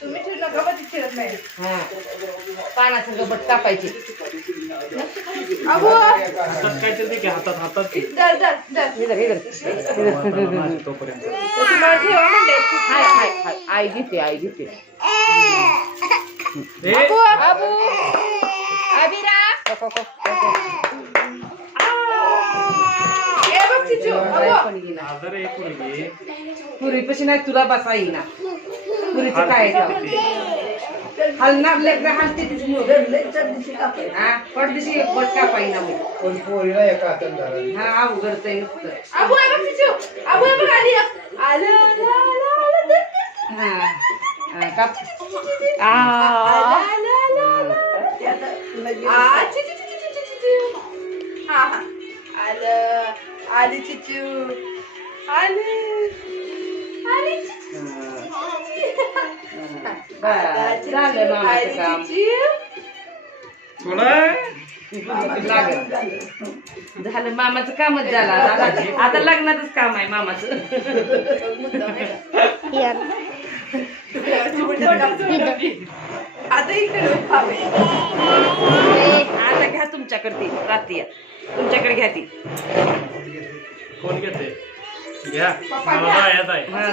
तुम्ही चिरलं गवत चिरत नाही. हा पानाचं गबट कापायचे. अबो हातात काय ते की हातात हातात की दर दर दर तोपर्यंत तशी मला ठेवा म्हणले. हाय हाय हाय आई घेते आई घेते. अबो बाबू अभिरा ए बघ चिचू अबो पण गेला. आदर एक मुलगी पुरीपाशी नाही तुला बसा येईना. पुरीचं काय हलणार लेकरं हलते तिची हा पडदिशी बट कापाईना मग पण पोरीला एका हातात धरा. हा उघडतंय नुसतं. अबो ए बघ चिचू अबो ए बघ आली आलं हा काप हा हा आलं आली चिचू आली आली चिचू झालं मामाचं काम. थोडा लागल झालं मामाचं कामच झालं. आता लग्नातच काम आहे मामाचं. आता इकडे आता घ्या तुमच्याकडे रात्री तुमच्याकडे घ्या ती. कोण घेते घ्या मला येत आहे. हा